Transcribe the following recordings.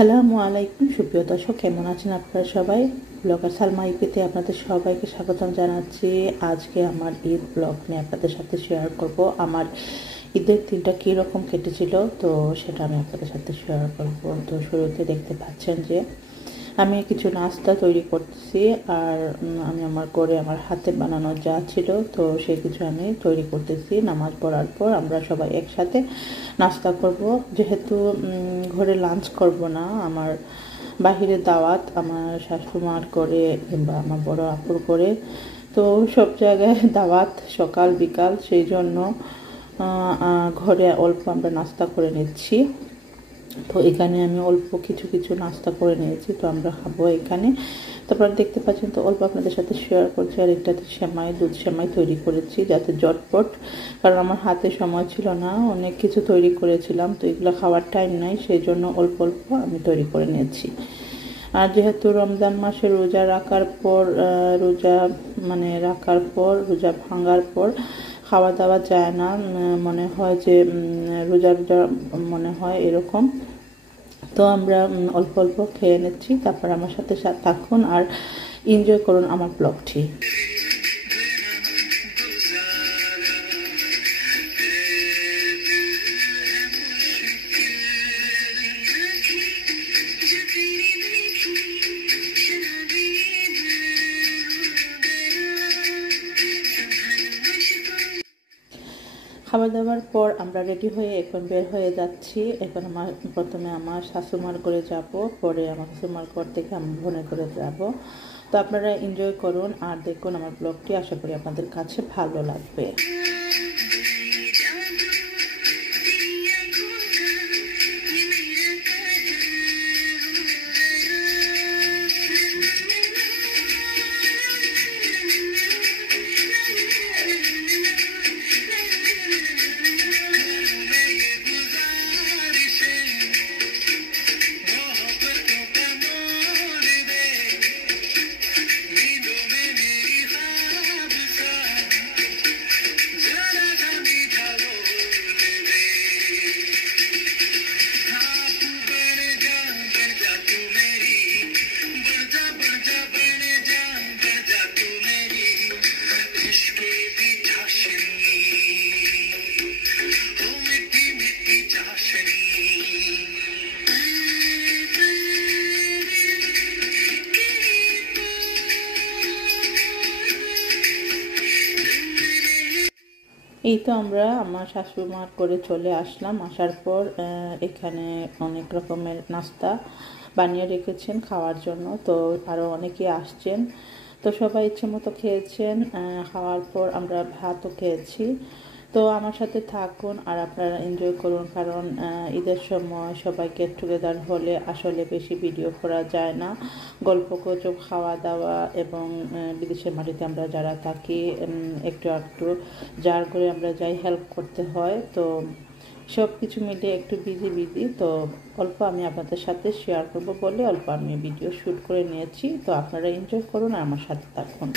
আসসালামু আলাইকুম সুপ্রিয় দর্শক, কেমন আছেন আপনারা সবাই? ব্লগার সালমা ইপিতে আপনাদের সবাইকে স্বাগতম জানাচ্ছি। আজকে আমার ঈদ ব্লগ নিয়ে আপনাদের সাথে শেয়ার করব। আমার ঈদের দিনটা কীরকম কেটেছিল তো সেটা আমি আপনাদের সাথে শেয়ার করব। তো শুরুতে দেখতে পাচ্ছেন যে আমি কিছু নাস্তা তৈরি করতেছি, আর আমি আমার করে আমার হাতে বানানো যা ছিল তো সেই কিছু আমি তৈরি করতেছি। নামাজ পড়ার পর আমরা সবাই একসাথে নাস্তা করব, যেহেতু ঘরে লাঞ্চ করব না, আমার বাহিরে দাওয়াত, আমার শাশুড়িমার করে কিংবা আমার বড় আপুর করে, তো সব জায়গায় দাওয়াত সকাল বিকাল, সেই জন্য ঘরে অল্প আমরা নাস্তা করে নিচ্ছি। তো এখানে আমি অল্প কিছু নাস্তা করে নিয়েছি, তো আমরা খাবো এখানে। তারপর দেখতে পাচ্ছেন তো অল্প আপনাদের সাথে শেয়ার করছি। আর একটাতে দুধ সেমাই তৈরি করেছি যাতে জটপট, কারণ আমার হাতে সময় ছিল না, অনেক কিছু তৈরি করেছিলাম, তো এগুলো খাওয়ার টাইম নাই, সেই জন্য অল্প অল্প আমি তৈরি করে নিয়েছি। আর যেহেতু রমজান মাসে রোজা রাখার পর রোজা ভাঙার পর খাওয়া দাওয়া যায় না, মনে হয় যে রোজা মনে হয় এরকম। তো আমরা অল্প অল্প খেয়ে নিচ্ছি। তারপর আমার সাথে থাকুন আর এনজয় করুন আমার ব্লগটি। খাবার দাবার পর আমরা রেডি হয়ে এখন বের হয়ে যাচ্ছি। এখন প্রথমে আমার শাশুড়িমার ঘরে যাব, পরে আমার শাশুড়িমার ঘর থেকে আমার বোনের ঘরে যাব। তো আপনারা এনজয় করুন আর দেখুন আমার ব্লগটি, আশা করি আপনাদের কাছে ভালো লাগবে। এই তো আমরা আমার শাশুড়িমার করে চলে আসলাম। আসার পর এখানে অনেক রকমের নাস্তা বানিয়ে রেখেছেন খাওয়ার জন্য, তো আরও অনেকে আসছেন, তো সবাই ইচ্ছে মতো খেয়েছেন। খাওয়ার পর আমরা ভাতও খেয়েছি। তো আমার সাথে থাকুন আর আপনারা এনজয় করুন, কারণ ঈদের সময় সবাই গেট টুগেদার হলে আসলে বেশি ভিডিও করা যায় না। গল্প গুজব, খাওয়া দাওয়া এবং বিদেশের মাটিতে আমরা যারা থাকি একটু একটু যার করে আমরা যাই হেল্প করতে হয়, তো সব কিছু মিলিয়ে একটু বিজি। তো অল্প আমি আপনাদের সাথে শেয়ার করব বলে অল্প আমি ভিডিও শ্যুট করে নিয়েছি। তো আপনারা এনজয় করুন আর আমার সাথে থাকুন।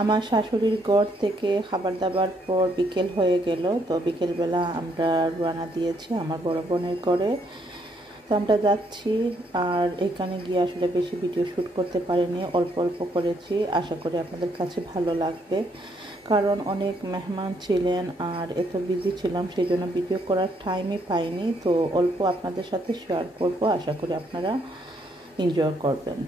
আমার শাশুড়ির ঘর থেকে খাবার দাবার পর বিকেল হয়ে গেল, তো বিকেলবেলা আমরা রওনা দিয়েছি আমার বড় বোনের ঘরে। তো আমরা যাচ্ছি, আর এখানে গিয়ে আসলে বেশি ভিডিও শ্যুট করতে পারিনি, অল্প অল্প করেছি। আশা করি আপনাদের কাছে ভালো লাগবে, কারণ অনেক মেহমান ছিলেন আর এত বিজি ছিলাম, সেই জন্য ভিডিও করার টাইমই পাইনি। তো অল্প আপনাদের সাথে শেয়ার করব, আশা করি আপনারা এনজয় করবেন।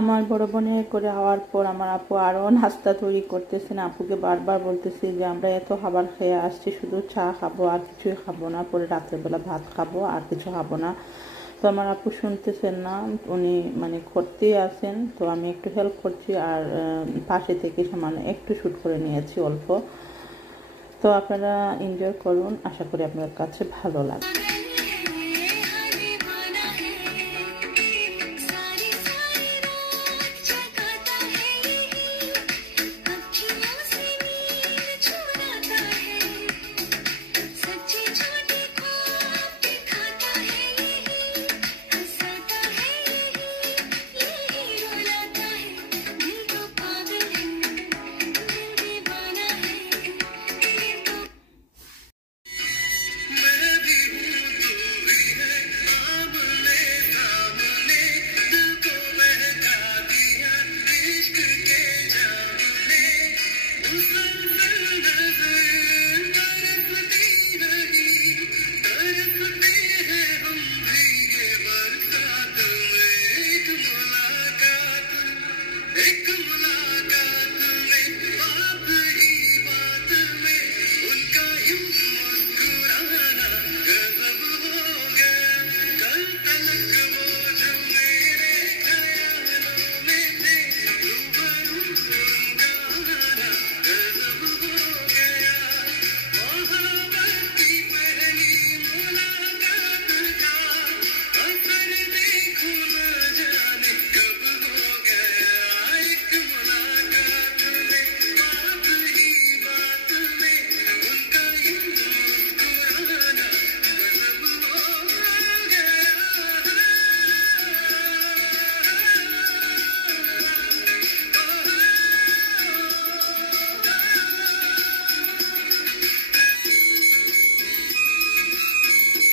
আমার বড় বোনের করে হওয়ার পর আমার আপু আরও নাস্তা তৈরি করতেছেন। আপুকে বারবার বলতেছি যে আমরা এত খাবার খেয়ে আসছি, শুধু চা খাবো আর কিছুই খাবো না, পরে রাত্রেবেলা ভাত খাবো আর কিছু খাবো না। তো আমার আপু শুনতেছেন না, উনি মানে করতেই আছেন। তো আমি একটু হেল্প করছি আর পাশে থেকে সামান্য একটু শ্যুট করে নিয়েছি অল্প। তো আপনারা এনজয় করুন, আশা করি আপনাদের কাছে ভালো লাগবে।